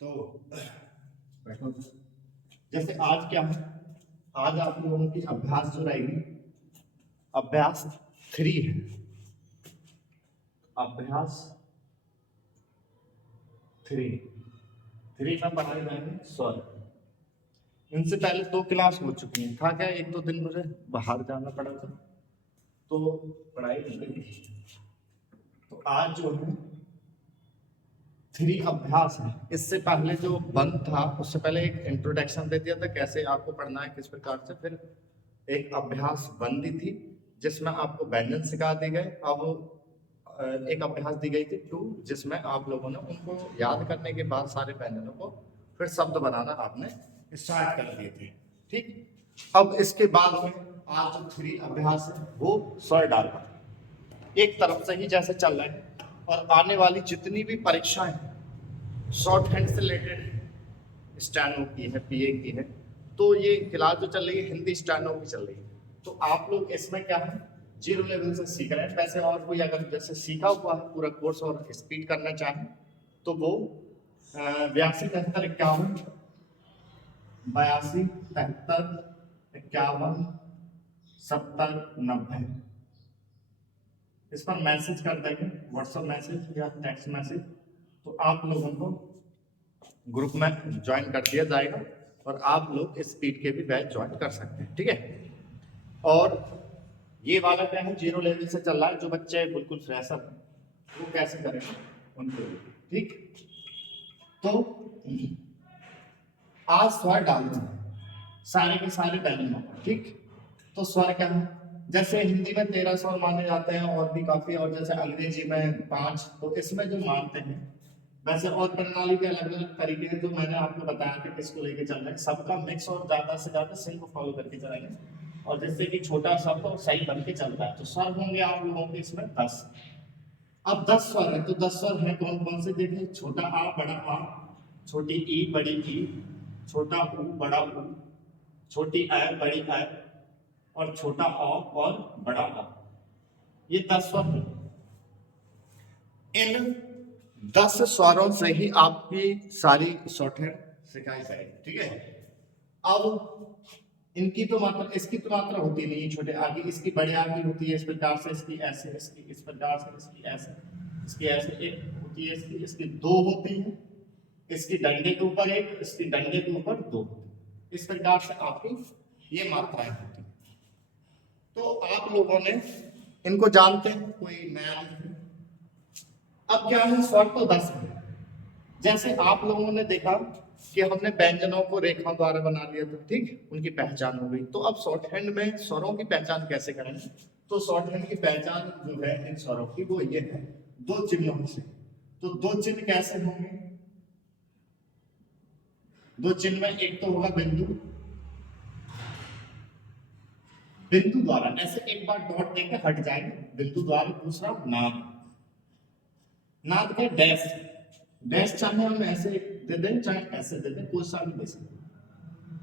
तो बैठो। जैसे आज क्या है, आज आप लोगों की अभ्यास जो रहेगी, अभ्यास 3 है। अभ्यास 3 में पढ़ाए जाएंगे स्वर। इनसे पहले 2 क्लास हो चुकी हैं। था क्या, 1-2 दिन मुझे बाहर जाना पड़ा था तो पढ़ाई नहीं हुई। तो आज जो है 3 अभ्यास है। इससे पहले जो 1 था उससे पहले एक इंट्रोडक्शन दे दिया था कैसे आपको पढ़ना है, किस प्रकार से। फिर एक अभ्यास 1 दी थी जिसमें आपको व्यंजन सिखा दिए गए। अब एक अभ्यास दी गई थी 2 जिसमें आप लोगों ने उनको याद करने के बाद सारे व्यंजनों को फिर शब्द बनाना आपने स्टार्ट कर दिए थे। ठीक, अब इसके बाद में आज जो 3 अभ्यास है वो स्वर डालना एक तरफ से ही जैसे चल रहे हैं। और आने वाली जितनी भी परीक्षाएं शॉर्ट हैंड से रिलेटेड, स्टैनो की है, पीए की है, तो ये क्लास जो चल रही है हिंदी स्टैनो की चल रही है। तो आप लोग इसमें क्या है, 0 लेवल से सीख रहे हैं। वैसे और कोई अगर जैसे सीखा हुआ है पूरा कोर्स और स्पीड करना चाहे तो वो 82 73 51 82 73 51 70 90 इस पर मैसेज कर देंगे, व्हाट्सएप मैसेज या टेक्स्ट मैसेज। तो आप लोगों को ग्रुप में ज्वाइन कर दिया जाएगा और आप लोग स्पीड के भी बैच ज्वाइन कर सकते हैं। ठीक है, और ये वाला क्या है, 0 लेवल से चल रहा है। जो बच्चे बिल्कुल फ्रेशर हैं वो कैसे करेंगे उनके लिए। ठीक, तो आज स्वर डालना है सारे के सारे डालना। ठीक, तो स्वर क्या है, जैसे हिंदी में 13 स्वर माने जाते हैं और भी काफी, और जैसे अंग्रेजी में 5, तो इसमें जो मानते हैं वैसे और प्रणाली के अलग अलग तरीके हैं जो मैंने आपको बताया कि किसको लेके चल रहे हैं। सबका मिक्स और ज्यादा से ज्यादा सही को फॉलो करके चलेंगे, और जिससे कि छोटा शब्द और सही बन के चलता है। तो स्वर होंगे आप लोगों के इसमें 10। अब 10 स्वर है तो 10 स्वर है कौन कौन से, देखिए। छोटा आ बड़ा आ, छोटी ई बड़ी ई, छोटा ऊ बड़ा ऊ, छोटी ऐ बड़ी ऐ, और छोटा औ और बड़ा औ। ये 10 स्वर है। इन 10 स्वरों से ही आपकी सारी शॉर्टहैंड सिखाई जाएगी। ठीक है, अब इनकी तो मात्रा, इसकी तो मात्रा होती नहीं है छोटे आगे, इसकी बड़े आगे होती है इस प्रकार से, इसकी ऐसे, इसकी इस प्रकार से, इसकी ऐसे, इसकी ऐसे एक होती है, इसकी इसकी 2 होती है, इसकी डंडे के ऊपर एक, इसकी डंडे के ऊपर 2। इस प्रकार से आपकी ये मात्राएं होती हैं। तो आप लोगों ने इनको जानते हैं, कोई नया नहीं। अब क्या है, स्वर तो 10 है। जैसे आप लोगों ने देखा कि हमने व्यंजनों को रेखा द्वारा बना लिया था, ठीक, उनकी पहचान हो गई। तो अब शॉर्ट हैंड में स्वरों की पहचान कैसे करेंगे। तो शॉर्ट हैंड की पहचान जो है इन स्वरों की वो ये है 2 चिन्हों से। तो 2 चिन्ह कैसे होंगे, 2 चिन्ह में एक तो होगा बिंदु, बिंदु द्वारा ऐसे एक बार डॉट देकर हट जाएंगे बिंदु द्वारा। दूसरा नाद, नाद के डैश, डैश चाहे हम ऐसे दे दें चाहे ऐसे दे दें, कोई सा भी दे सकते।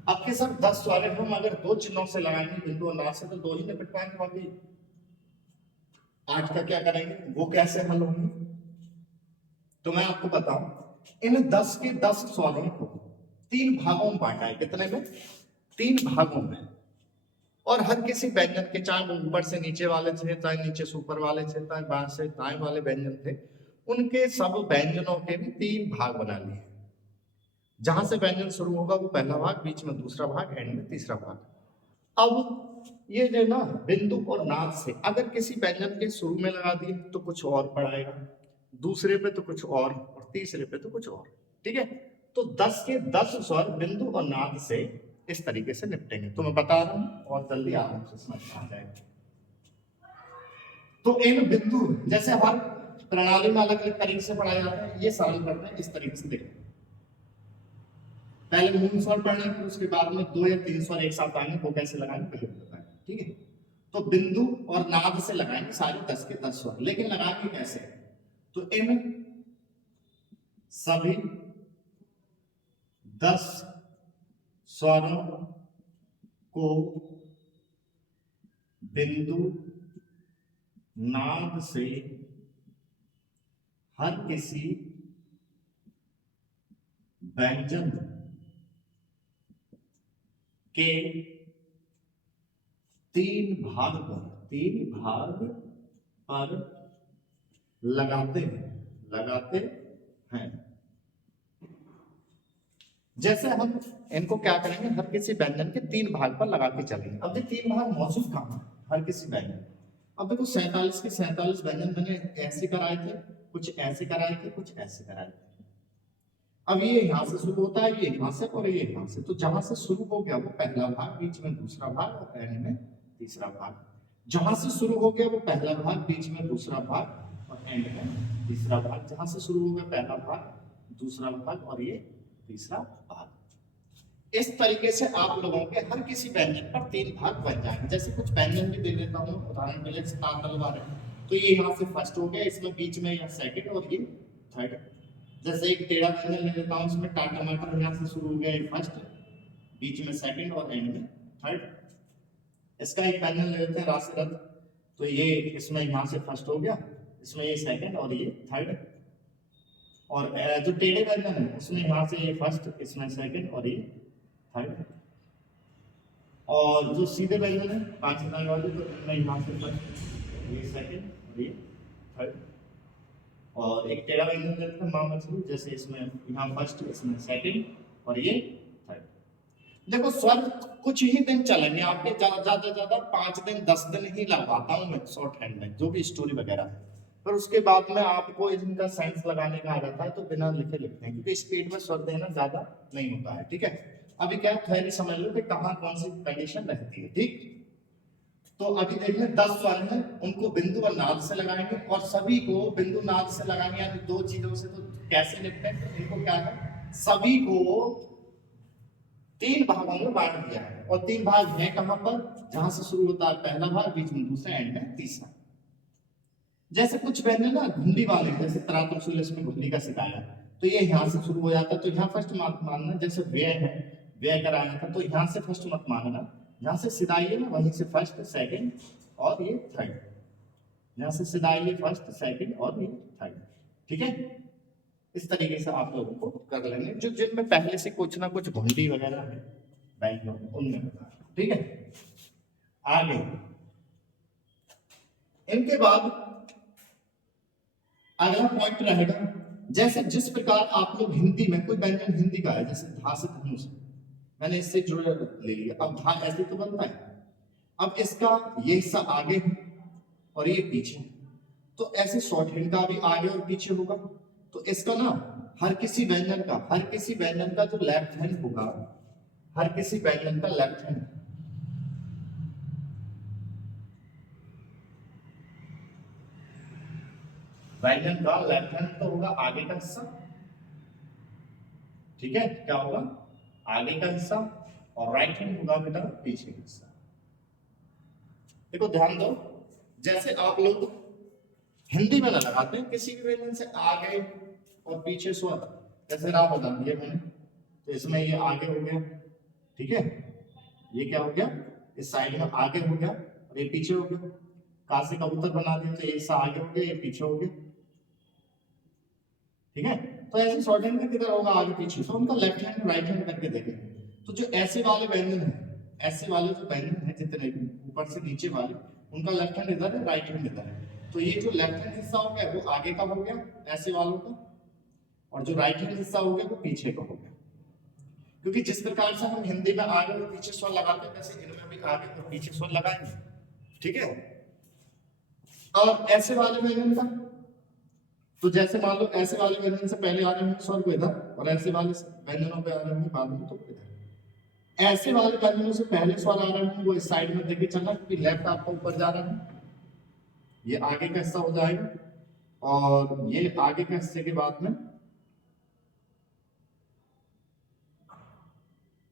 आपके साथ 10 स्वर हम अगर 2 चिन्हों से लगाएंगे बिंदु और नाद से तो 2 ही निपट पाएंगे। बाकी 8 का क्या करेंगे, वो कैसे हल होंगे। तो मैं आपको बताऊं, इन 10 के 10 स्वरों को 3 भागों में बांटा है। कितने में, 3 भागों में। और हर किसी व्यंजन के, चाहे वो ऊपर से नीचे वाले थे, चाहे नीचे से ऊपर वाले थे, चाहे बाएं से दाएं वाले व्यंजन थे, उनके सब व्यंजनों के भी 3 भाग बना लिए। जहां से व्यंजन शुरू होगा वो पहला भाग, बीच में दूसरा भाग, एंड में तीसरा भाग। अब ये जो ना बिंदु और नाद से अगर किसी व्यंजन के शुरू में लगा दिए तो कुछ और पढ़ाएगा, दूसरे पे तो कुछ और तीसरे पे तो कुछ और। ठीक है, तो 10 के 10 स्वर बिंदु और नाद से इस तरीके से निपटेंगे। तो मैं बता रहा हूं और जल्दी आराम से समझ में आ जाएगा। तो इन बिंदु, जैसे हर प्रणाली में अलग अलग तरीके से पढ़ाया जाता है, ये सरल करते हैं इस तरीके से। देखो, पहले मूल स्वर पढ़ना, फिर उसके बाद में 2 या 3 स्वर एक साथ आएंगे, वो कैसे लगाएंगे पहले बताएंगे। ठीक है, तो बिंदु और नाद से लगाएंगे सारे 10 के 10 स्वर। लेकिन लगाएंगे कैसे, तो इन सभी 10 स्वरों को बिंदु नाद से हर किसी व्यंजन के तीन भाग पर लगाते हैं। जैसे हम इनको क्या करेंगे, हर किसी व्यंजन के तीन भाग पर लगा के चलेंगे। अब ये तीन भाग मौजूद कहाँ है हर किसी व्यंजन। अब देखो 47 के 47 व्यंजन मैंने ऐसे कराए थे, कुछ ऐसे कराए थे, कुछ ऐसे कराए थे। अब ये यहां से शुरू होता है, ये यहां से और ये यहां से। तो जहां से शुरू हो गया वो पहला भाग, बीच में दूसरा भाग और एंड में तीसरा भाग। जहां से शुरू हो गया वो पहला भाग, बीच में दूसरा भाग और एंड में तीसरा भाग। जहां से शुरू हो गया पहला भाग, दूसरा भाग और ये तीसरा भाग। इस तरीके से आप लोगों के हर किसी व्यंजन पर तीन भाग बन जाएंगे। जैसे कुछ व्यंजन भी दे देता हूँ उदाहरण के लिए, तार तलवार है, तो ये यहाँ से फर्स्ट हो गया, इसमें बीच में या सेकंड और ये थर्ड। जैसे एक टेढ़ा व्यंजन ले लेता हूँ, इसमें टमाटर यहाँ से शुरू हो गया, ये फर्स्ट, बीच में सेकंड और एंड में थर्ड। इसका एक व्यंजन ले लेते हैं राशि रथ, तो ये इसमें यहाँ से फर्स्ट हो गया, इसमें ये सेकंड और ये थर्ड। और जो टेढ़े व्यंजन है उसमें यहाँ से ये फर्स्ट, इसमें सेकंड और ये थर्ड। और जो सीधे व्यंजन है 5 अंक वाले, तो इनमें यहाँ से फर्स्ट, ये सेकंड और ये थर्ड। और एक टेढ़ा व्यंजन लेते हैं मां मछली, जैसे इसमें यहाँ फर्स्ट, इसमें सेकंड और ये थर्ड। देखो स्वर कुछ ही दिन चलेंगे आपके, ज्यादा 5 दिन 10 दिन ही लगवाता हूँ मैं शॉर्ट हैंड में, जो भी स्टोरी वगैरह है। पर उसके बाद में आपको इनका सेंस लगाने का आ जाता है, तो बिना लिखे लिखते हैं, क्योंकि स्पीड में स्वर देना ज्यादा नहीं होता है। ठीक है, अभी क्या थ्योरी समझ लो कि कहाँ कौन सी कंडीशन रहती है। ठीक, तो अभी देखिए 10 स्वर हैं, उनको बिंदु और नाद से लगाएंगे, और सभी को बिंदु नाद से लगाएंगे, यानी दो चीजों से। तो कैसे लिखते हैं, तो इनको क्या है, सभी को तीन भागों में बांट दिया है। और तीन भाग हैं कहां पर, जहां से शुरू होता है पहला भाग, बीच में दूसरा, एंड में तीसरा। जैसे कुछ व्यंजन ना घुंडी वाले, जैसे तरातुल में घुंडी का सिखाया, तो ये यहाँ से शुरू हो जाता है, तो यहाँ फर्स्ट मत मानना। जैसे व्यय है, व्यय कराया था, तो यहाँ से फर्स्ट मत मानना, यहाँ से सीधा आइए ना, वहीं से फर्स्ट, सेकंड और ये थर्ड। यहाँ से सीधा आइए, फर्स्ट, सेकंड और ये थर्ड। ठीक है, इस तरीके से आप लोगों को कर लेंगे, जो जिनमें पहले से कुछ ना कुछ घुंडी वगैरह है बैंक में, उनमें। ठीक है, आगे इनके बाद अगला पॉइंट रहेगा, जैसे जिस प्रकार आप लोग हिंदी में कोई व्यंजन हिंदी का है, जैसे धा से धनुष, मैंने इससे जुड़े ले लिया। अब धा ऐसे तो बनता है, अब इसका ये हिस्सा आगे है और ये पीछे, तो ऐसे शॉर्ट हैंड का भी आगे और पीछे होगा। तो इसका ना हर किसी व्यंजन का जो लेफ्ट हैंड होगा, हर किसी व्यंजन का लेफ्ट हैंड, व्यंजन का लेफ्ट हैंड तो होगा आगे का हिस्सा। ठीक है, क्या होगा, आगे का हिस्सा, और राइट हैंड होगा बेटा पीछे का हिस्सा। देखो ध्यान दो, जैसे आप लोग हिंदी में ना लगाते हैं किसी भी व्यंजन से आगे और पीछे स्वर, जैसे रा बता दिया मैंने, तो इसमें ये आगे हो गया। ठीक है, ये क्या हो गया, इस साइड में आगे हो गया और ये पीछे हो गया। का से कबूतर बना दिया, तो ये हिस्सा आगे हो गया, ये पीछे हो गया। ठीक है, तो ऐसे शॉर्ट हैंड में किधर होगा, आगे पीछे, तो उनका लेफ्ट हैंड राइट हैंड करके देखें। तो जो ऐसे वाले व्यंजन है, ऐसे वाले जो व्यंजन है जितने भी ऊपर से नीचे वाले, उनका लेफ्ट हैंड इधर है, राइट हैंड इधर है। तो ये जो लेफ्ट हैंड हिस्सा हो गया वो आगे का हो गया ऐसे वालों का, और जो राइट हैंड हिस्सा हो गया वो पीछे का हो गया। क्योंकि जिस प्रकार से हम हिंदी में आगे और पीछे स्वर लगाते हैं, वैसे इनमें भी आगे और पीछे स्वर लगाएंगे। ठीक है, और ऐसे वाले व्यंजन का, तो जैसे मान लो ऐसे वाले व्यंजन से पहले आ रहे हैं स्वर को इधर, और ऐसे वाले व्यंजनों पे आ रहे हैं बाद में तो इधर। ऐसे वाले व्यंजनों से पहले स्वर आ रहे हैं वो इस साइड में देखे चलना, क्योंकि लेफ्ट आपका ऊपर जा रहा है, ये आगे का हिस्सा हो जाएगा, और ये आगे के हिस्से के बाद में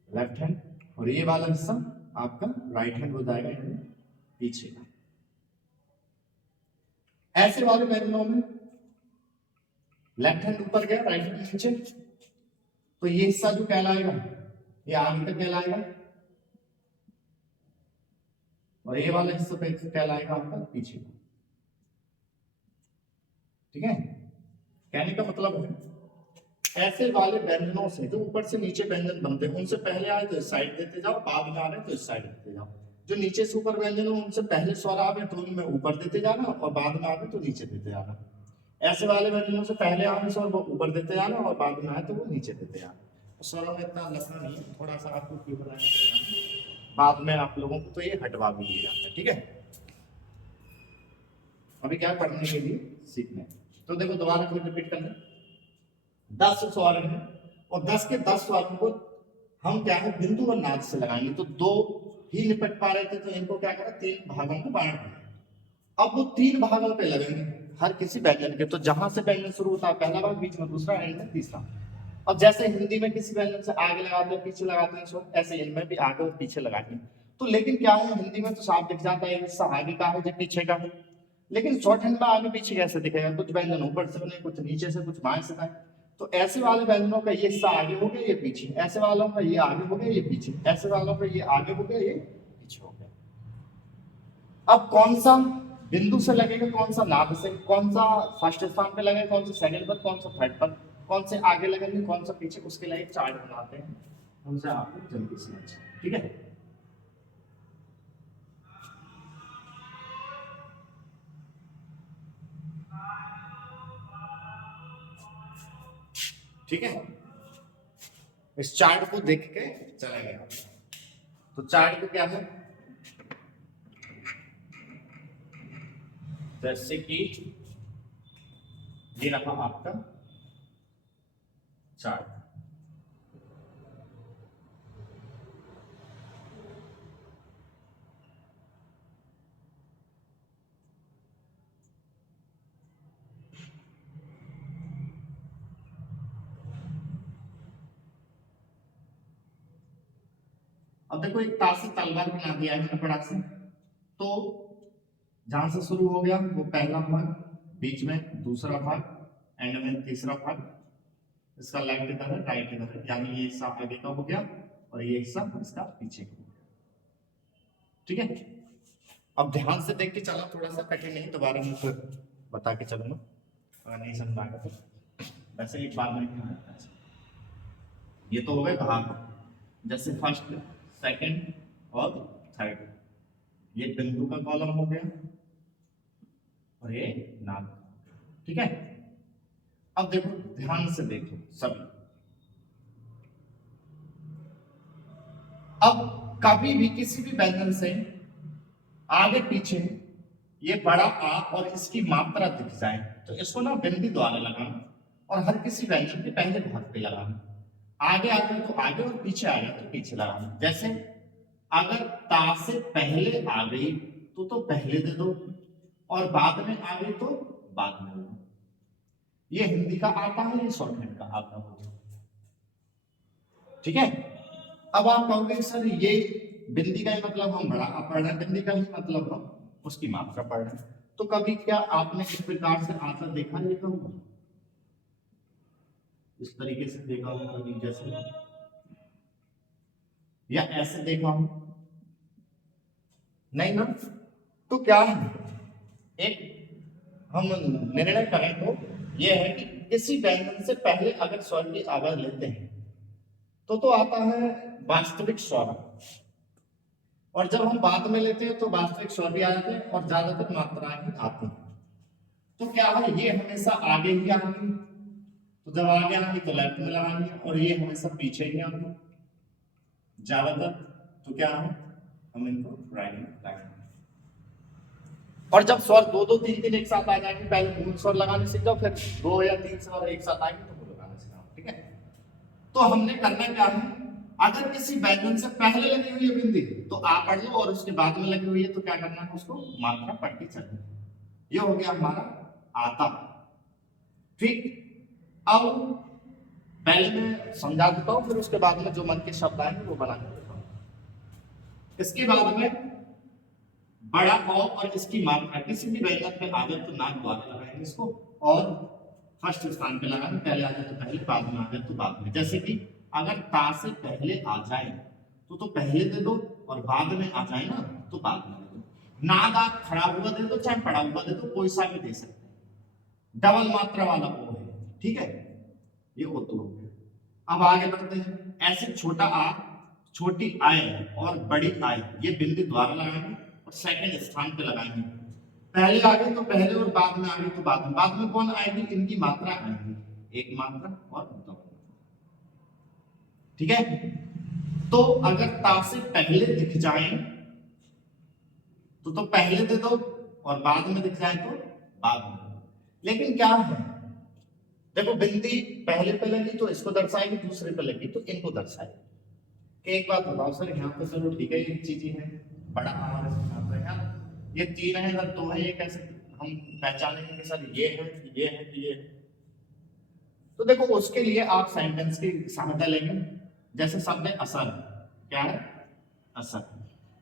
लेफ्ट हैंड, और ये वाला हिस्सा आपका राइट हैंड हो जाएगा, यानी पीछे का। ऐसे वाले व्यंजनों में लेफ्ट हैंड ऊपर गया, राइट हैंड नीचे, तो ये हिस्सा जो कहलाएगा ये आगे का कहलाएगा, और ये वाला हिस्सा कहलाएगा आपका पीछे का। ठीक है, कहने का मतलब है ऐसे वाले व्यंजनों से जो ऊपर से नीचे व्यंजन बनते हैं उनसे पहले आए तो इस साइड देते जाओ, बाद में आ रहे तो इस साइड देते जाओ। जो नीचे से ऊपर व्यंजन हो उनसे पहले स्वर आवे तो उनमें ऊपर देते जाना और बाद में आवे तो नीचे देते जाना। ऐसे वाले व्यंजनों से पहले आवे स्वर वो ऊपर देते जाना और बाद में आए तो वो नीचे देते जाना। स्वरों में इतना लफड़ा नहीं है, थोड़ा सा आपको क्यों बनाना, बाद में आप लोगों को तो ये हटवा भी दिया जाता है। ठीक है, अभी क्या पढ़ने के लिए सीखने। तो देखो दोबारा फिर रिपीट कर लें। 10 स्वर हैं और 10 के 10 स्वरों को हम क्या है बिंदु और नाद से लगाएंगे। तो दो ही निपट पा रहे थे तो इनको क्या करा, 3 भागों में बांट दिया। अब वो 3 भागों पे लगेंगे हर किसी व्यंजन के। तो जहां से व्यंजन शुरू होता है पहला भाग, बीच में दूसरा, एंड में तीसरा। अब जैसे हिंदी में किसी व्यंजन से आगे लगाते हैं पीछे लगाते हैं स्वर, ऐसे इनमें भी आगे और पीछे लगाएंगे। तो लेकिन क्या है हिंदी में तो साफ दिख जाता है हिस्सा आगे का है जो पीछे का है, लेकिन शॉर्ट हैंड में आगे पीछे कैसे दिखेगा, कुछ व्यंजन ऊपर से बने, कुछ नीचे से, कुछ बाएं से दाएं। तो ऐसे वाले व्यंजनों का ये हिस्सा आगे हो गया ये पीछे, ऐसे वालों का ये आगे हो गया ये पीछे, ऐसे वालों का ये आगे हो गया ये पीछे हो गया। अब कौन सा बिंदु से लगेगा, कौन सा नाद से, कौन सा फर्स्ट स्थान पे लगेगा, कौन सा सेकंड पर, कौन सा थर्ड पर, कौन से आगे लगेंगे, कौन सा पीछे, उसके लिए एक चार्ट बनाते हैं, उनसे आपको जल्दी समझ। ठीक है, ठीक है, इस चार्ट को देख के चलेंगे। तो चार्ट को क्या है, जैसे कि ये रहा आपका चार्ट। अब देखो एक ताश से तलवार बना दिया है बड़ा से। तो जहां से शुरू हो गया वो पहला भाग, बीच में दूसरा भाग, एंड में तीसरा भाग। इसका लेफ्ट इधर है राइट इधर है, यानी ये हिस्सा आगे का हो गया और ये हिस्सा इसका पीछे का हो गया। ठीक है, अब ध्यान से देख के चला, थोड़ा सा कठिन नहीं, दोबारा मैं फिर बता के चलूंगा अगर नहीं समझ आएगा तो। वैसे एक बार में ये तो हो गए भाग, जैसे फर्स्ट, सेकंड और थर्ड। ये बिंदु का कॉलम हो गया और ये नाम। ठीक है, अब देखो ध्यान से देखो सभी। अब कभी भी किसी भी व्यंजन से आगे पीछे ये बड़ा आ और इसकी मात्रा दिख जाए तो इसको ना बिंदी द्वारा लगाना और हर किसी व्यंजन के पहले भाग पे लगाना। आगे आ जाए तो आगे और पीछे आ जाए तो पीछे लगाना। जैसे अगर ता से पहले आ गई तो पहले दे दो और बाद में आ गई तो बाद में दे दो। ये हिंदी का आता है, ये शॉर्टहैंड का आता है। ठीक है, अब आप कहोगे सर ये बिंदी का ही मतलब हम बड़ा पढ़ रहे हैं, बिंदी का ही मतलब हम उसकी मात्रा पढ़ रहे हैं। तो कभी क्या आपने इस प्रकार से आता देखा है, लिखा हुआ इस तरीके से देखा हो कभी, जैसे या ऐसे देखा हो? नहीं ना। तो क्या है, एक हम निर्णय करें तो यह है कि किसी व्यंजन से पहले अगर स्वर की आवाज लेते हैं तो आता है वास्तविक स्वर, और जब हम बाद में लेते हैं तो वास्तविक स्वर भी आ जाते हैं और ज्यादातर मात्राएं ही आती हैं। तो क्या है, ये हमेशा आगे ही आएंगी, तो जब आगे आएंगी तो लेफ्ट में लगाएंगे, और ये हमेशा पीछे ही आएंगी ज्यादातर, तो क्या है हम इनको राइट में लगाएंगे। और जब स्वर दो दो तीन तीन एक साथ आ जाएंगे, पहले मूल स्वर लगाने सीख जाओ, फिर 2 या 3 स्वर एक साथ आएंगे तो वो लगाना सीखाओ। ठीक है, तो हमने करना क्या है, अगर किसी व्यंजन से पहले लगी हुई है बिंदी तो आ पढ़ लो, और उसके बाद में लगी हुई है तो क्या करना है, उसको मात्रा पढ़ के चलनी। ये हो गया हमारा आता। ठीक, अब पहले मैं समझा देता हूं, फिर उसके बाद में जो मन के शब्द आएंगे वो बना के देता हूं। इसके बाद में बड़ा और इसकी मात्रा किसी भी व्यंजन पे आ जाए तो नाक द्वारा लगाएंगे इसको, और फर्स्ट स्थान पे लगाएंगे, पहले आ जाए तो पहले, बाद में आ जाए तो बाद में। जैसे कि अगर ता से पहले आ जाए तो पहले दे दो, और बाद में आ जाए ना तो बाद में दे दो। नाद आप खड़ा हुआ दे दो चाहे पड़ा हुआ दे दो, कोई सा भी दे सकते हैं, डबल मात्रा वाला वो है। ठीक है, ये O2 हो गया। अब आगे बढ़ते हैं, ऐसे छोटा आ, छोटी आय और बड़ी आय ये बिंदु द्वारा लगाएंगे और सेकंड स्थान पे लगाएंगे। पहले आगे तो पहले और बाद में आगे तो बाद में। बाद में कौन आएगी? इनकी मात्रा आएगी, एक मात्रा और दो। ठीक है, तो अगर ता से पहले दिख जाए तो पहले दे दो और बाद में दिख जाए तो बाद में। लेकिन क्या है, देखो बिंदी पहले पे लगी तो इसको दर्शाएगी, दूसरे पे लगी तो इनको दर्शाएगी। एक बात बताओ सर, यहाँ पे चलो ठीक है एक चीज ही है, बड़ा हमारे साथ है यार, ये तीन है इधर दो है, ये कैसे हम पहचानेंगे कि सर ये है ये है ये है? तो देखो उसके लिए आप सेंटेंस की सहायता लेंगे। जैसे शब्द है असर, क्या है? असर।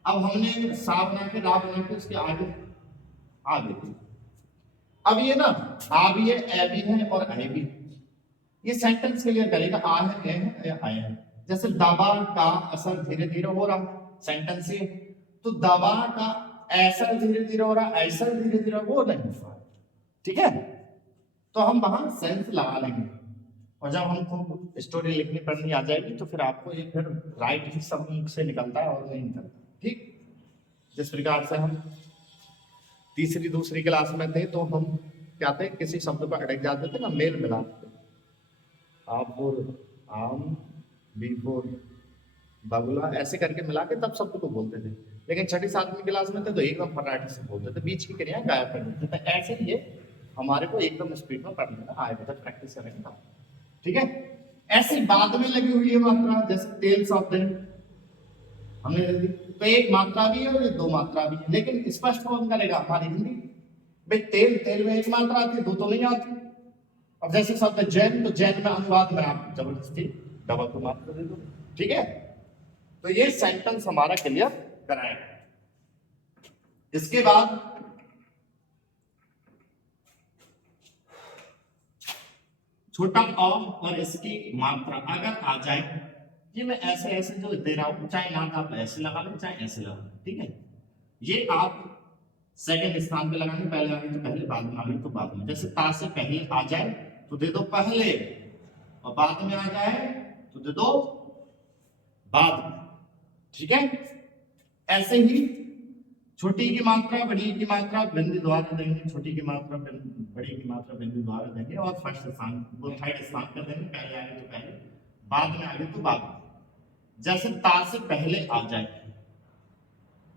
अब हमने सा बना के रा बना के उसके आगे आ देते। अब ये ना आ भी है, ए भी है और ए भी, ये सेंटेंस क्लियर करेगा। आ है, ए है या आए है। जैसे दबा का असर धीरे धीरे हो रहा, सेंटेंस ये, तो दबा का ऐसा धीरे धीरे हो रहा, ऐसा धीरे धीरे वो नहीं हो रहा। ठीक है, तो हम वहां सेंस लगा लेंगे और जब हमको स्टोरी लिखनी पढ़नी आ जाएगी तो फिर आपको ये फिर राइट ही सब से निकलता है और नहीं निकलता। ठीक, जिस प्रकार से हम तीसरी दूसरी क्लास में थे तो हम क्या थे, किसी शब्द पर अटक जाते थे ना, मेल मिलाते थे। आप बोल आम, बी बोल बगुला, ऐसे करके मिला के तब शब्द को बोलते थे। लेकिन छठी सातवीं क्लास में थे तो एकदम फटाफट से बोलते थे, बीच की क्रिया गायब कर देते थे। ऐसे ही ये हमारे को एकदम स्पीड में पढ़ने का आएगा, प्रैक्टिस करेंगे ना। ठीक है, ऐसी बाद में लगी हुई है मात्रा, जैसे तेल शब्द है हमने दे दी, तो एक मात्रा भी है और दो मात्रा भी है, लेकिन स्पष्ट कौन करेगा? हमारी हिंदी। भाई तेल, तेल में एक मात्रा आती है, दो तो नहीं आती। अब जैसे शब्द जैन, तो जैन में अनुवाद में आप जबरदस्ती डबल को मात्रा दे दो। ठीक है, तो ये सेंटेंस हमारा क्लियर कराएगा। इसके बाद छोटा अ और इसकी मात्रा अगर आ जाए, ये मैं ऐसे ऐसे जो दे रहा हूं, चाहे ना आप ऐसे लगा लें चाहे ऐसे लगा लें। ठीक है, ये आप सेकंड स्थान पे लगाएंगे, पहले आगे तो पहले, बाद में आगे तो बाद में। जैसे ता से पहले आ जाए तो दे दो पहले, और बाद में आ जाए तो दे दो बाद में। ठीक है, ऐसे ही छोटी की मात्रा बड़ी की मात्रा बिंदु द्वारा देंगे, छोटी की मात्रा बड़ी की मात्रा बिंदु द्वारा देंगे, और फर्स्ट स्थान वो थर्ड स्थान कर देंगे, पहले आगे तो पहले, बाद में आगे तो बाद में। जैसे ता से पहले आ जाए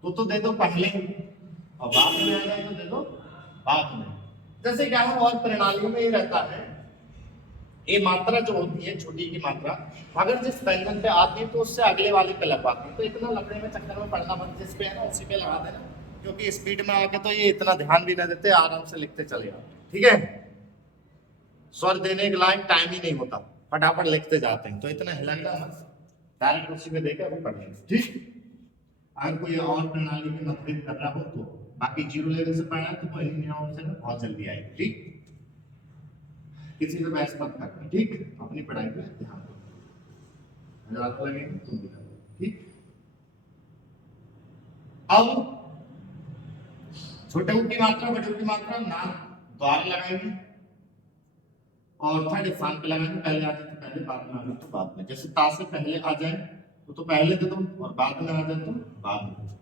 तो दे दो पहले, और बाद में आ जाए तो दे दो बाद में। जैसे क्या है, और प्रणालियों में ये रहता है, ये मात्रा जो होती है छोटी की मात्रा, अगर जिस व्यंजन पे आती है तो उससे अगले वाले पे लगवाती है। तो इतना लगने में चक्कर में पड़ना मत, जिस पे है ना उसी पे लगा देना, क्योंकि स्पीड में आके तो ये इतना ध्यान भी ना देते, आराम से लिखते चले जाओ। ठीक है, स्वर देने के लायक टाइम ही नहीं होता, फटाफट लिखते जाते हैं, तो इतना हिलना मत, डायरेक्ट उसी में देकर वो पढ़ लेंगे। ठीक, अगर कोई और प्रणाली में मतभेद कर रहा हो तो बाकी जीरो लेवल से पढ़ना तो कोई नया ऑप्शन बहुत जल्दी आएगी। ठीक, किसी से बहस मत करना। ठीक, अपनी पढ़ाई पे ध्यान दो, मजाक लगेंगे तुम भी करो। ठीक, अब छोटे की मात्रा बड़े की मात्रा नाम द्वारा लगाएंगे और थर्ड स्थान पे लगाएंगे, पहले आ जाए तो पहले, बाद में आ जाए तो बाद में। जैसे ता से पहले आ जाए तो पहले दे दो, और बाद में आ जाए तो बाद में।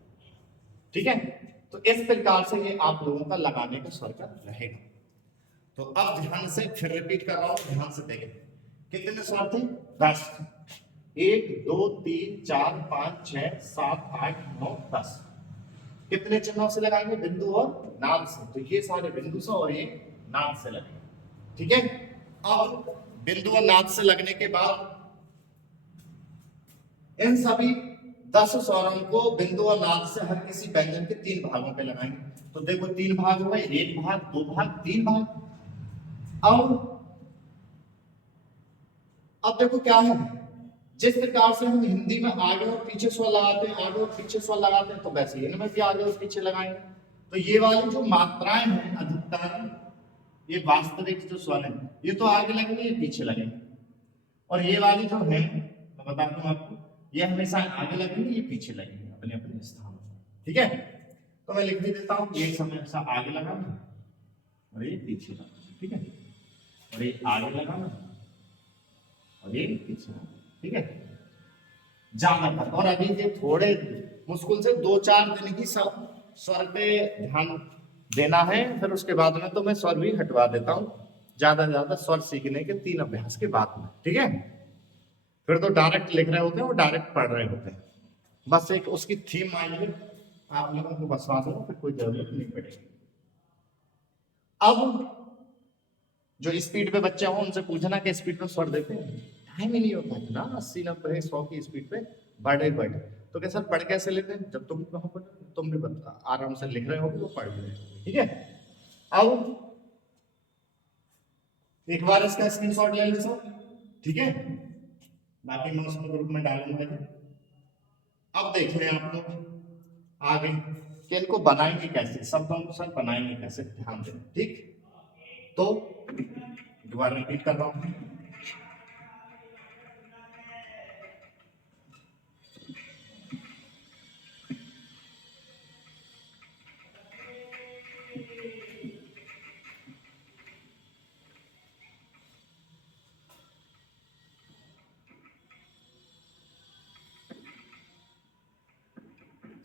ठीक है, तो इस प्रकार से ये आप लोगों का लगाने का स्वर का रहेगा। तो अब ध्यान से फिर रिपीट कर रहा हूं, ध्यान से देखें कितने स्वर थे? 10। 1 2 3 4 5 6 7 8 9 10। कितने चिन्हों से लगाएंगे? बिंदु और नाम से। तो ये सारे बिंदु से और ये नाम से लगेंगे। ठीक है, अब बिंदु और नाम से लगने के बाद इन सभी 10 स्वरों को बिंदु और नाद से हर किसी व्यंजन के 3 भागों पे लगाएंगे। तो देखो 3 भाग हो गए, 1 भाग, 2 भाग, 3 भाग। अब देखो क्या है, जिस प्रकार से हम हिंदी में आगे और पीछे स्वर लगाते हैं, आगे और पीछे स्वर लगाते हैं, तो वैसे ही इनमें भी आगे और पीछे लगाएंगे। तो ये वाली जो मात्राएं हैं अधिकतर, ये वास्तविक जो स्वर है, ये तो आगे लगेंगे, ये पीछे लगेंगे। और ये वाली जो है, मैं बताता हूं आपको, ये हमेशा आगे लगेंगे, ये पीछे लगेंगे अपने अपने स्थान पर। ठीक है, तो मैं लिख भी देता हूं, ये हमेशा आगे लगाना और ये पीछे लगाना। ठीक है, और ये आगे लगाना ये पीछे, ठीक है, ज्यादातर। और अभी ये थोड़े मुश्किल से 2-4 दिन की सब स्वर पे ध्यान देना है, फिर उसके बाद में तो मैं स्वर भी हटवा देता हूँ ज्यादा से ज्यादा स्वर सीखने के 3 अभ्यास के बाद में, ठीक है। फिर तो डायरेक्ट लिख रहे होते हैं और डायरेक्ट पढ़ रहे होते हैं, बस एक उसकी थीम आएगी आप लोगों को बसवा दो, फिर कोई जरूरत नहीं पड़ेगी। अब जो स्पीड पे बच्चे हो उनसे पूछना कि स्पीड पे स्वर देते हैं, टाइम ही नहीं होता इतना, 80-90-100 की स्पीड पे बढ़े तो क्या सर पढ़ कैसे लेते हैं, जब तुम कहो तुम भी बता आराम से लिख रहे हो वो पढ़ रहे हो, ठीक है। अब एक बार इसका स्क्रीनशॉट ले लो सर, ठीक है, बाकी मैं उसमें ग्रुप में डालूंगा। अब देख लें आप लोग आगे कि इनको बनाएंगे कैसे, शब्दों को सर बनाएंगे कैसे, ध्यान दें, ठीक। तो दोबारा रिपीट कर रहा हूं,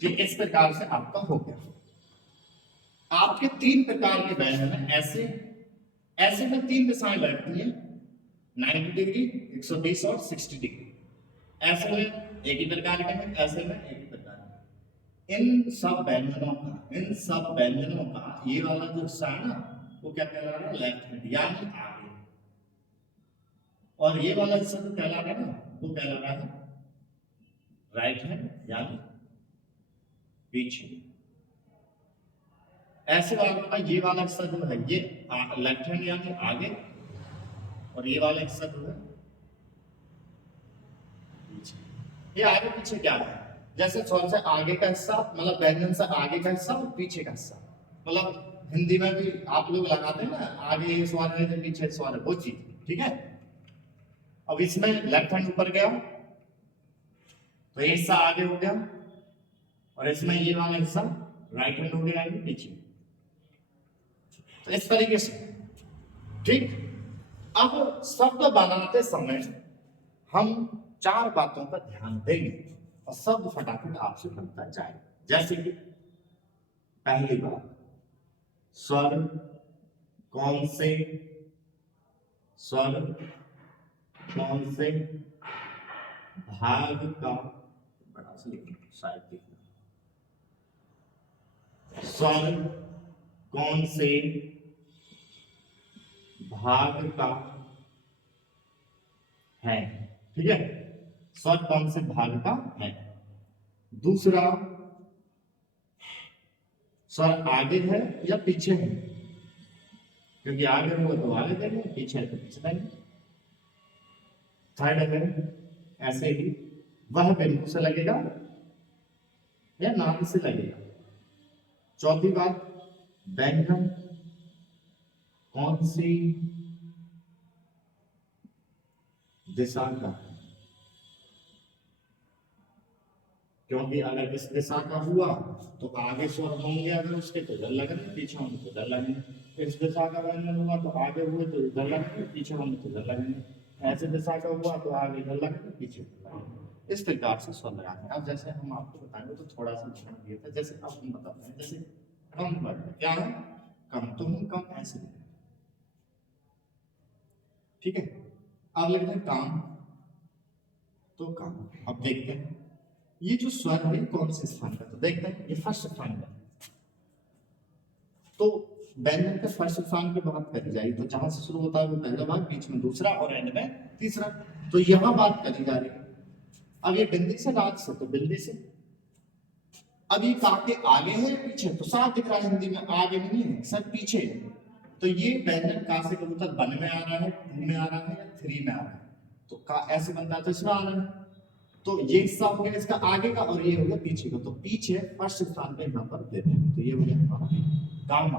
कि इस प्रकार से आपका हो गया। आपके 3 प्रकार के व्यंजन है, ऐसे ऐसे में 3 दिशाएं बैठती हैं, 90 डिग्री, 120 और 60 डिग्री। ऐसे में एक ही प्रकार के हैं, ऐसे में एक ही प्रकार के। इन सब व्यंजनों का ये वाला जो हिस्सा है ना वो क्या कहला रहा है, लेफ्ट हैंड यानी आगे, और ये वाला हिस्सा जो कहला रहा है ना वो कहला रहा है राइट हैंड यानी पीछे। ऐसे वालों का ये वाला हिस्सा जो है ये लेफ्ट हैंड यानी आगे, और ये वाला हिस्सा जो है पीछे। ये आगे पीछे क्या है, जैसे स्वर से आगे का हिस्सा मतलब व्यंजन से आगे का हिस्सा और पीछे का हिस्सा, मतलब हिंदी में भी आप लोग लगाते हैं ना, आगे स्वर है पीछे स्वर है, वो चीज, ठीक है। अब इसमें लेफ्ट हैंड ऊपर गया तो ये हिस्सा आगे हो गया, और इसमें ये वाला हिस्सा राइट हैंड हो गया यानी पीछे, तो इस तरीके से, ठीक। अब शब्द बनाते समय हम 4 बातों पर ध्यान देंगे और शब्द फटाफट आपसे बनता जाएगा। जैसे कि पहली बात, स्वर कौन से भाग का, बड़ा सा लिखना शायद दिखना, स्वर कौन से भाग का है, ठीक है, स्वर कौन से भाग का है। दूसरा, स्वर आगे है या पीछे है, क्योंकि आगे हुआ तो आगे देंगे, पीछे है तो पीछे देंगे। थर्ड है ऐसे ही वह बिंदु से लगेगा या नाभि से लगेगा। चौथी बात, व्यंजन कौन सी दिशा का है, क्योंकि अगर इस दिशा का हुआ तो आगे स्वर होंगे अगर उसके तो इधर लगेंगे, पीछे होंगे तो इधर लगेंगे। इस दिशा का व्यंजन हुआ तो आगे हुए तो इधर लगेंगे, पीछे होंगे तो इधर लगेंगे। ऐसे दिशा का हुआ तो आगे इधर लगेंगे, पीछे लगेंगे। इस प्रकार से स्वर लगाते हैं। अब जैसे हम आपको बताएंगे तो थोड़ा सा ध्यान दिया था, जैसे अब हम बताते हैं, जैसे कम वर्ड क्या है, कम, तो हम कम ऐसे लिखते हैं, ठीक है। अब लिखते हैं काम, तो काम। अब देखते हैं ये जो स्वर है कौन से स्थान का, तो देखते हैं ये फर्स्ट स्थान का, तो व्यंजन का फर्स्ट स्थान पे बात करी जाएगी, तो जहां से शुरू होता है वो पहला भाग, बीच में दूसरा और एंड में तीसरा, तो यहां बात करी जा रही है। अब ये बिंदी से राज से, तो बिंदी से। अब ये का के आगे है पीछे, तो साफ दिख रहा है हिंदी में, आगे नहीं है सर पीछे, तो ये व्यंजन का से कबूतर तक 1 में आ रहा है, 2 में आ रहा है या 3 में आ रहा है, तो का ऐसे बनता है तो इसमें आ रहा है, तो ये हिस्सा हो गया इसका आगे का और ये हो गया पीछे का, तो पीछे फर्स्ट स्थान पे यहाँ पर देते हैं, तो ये हो गया गामा,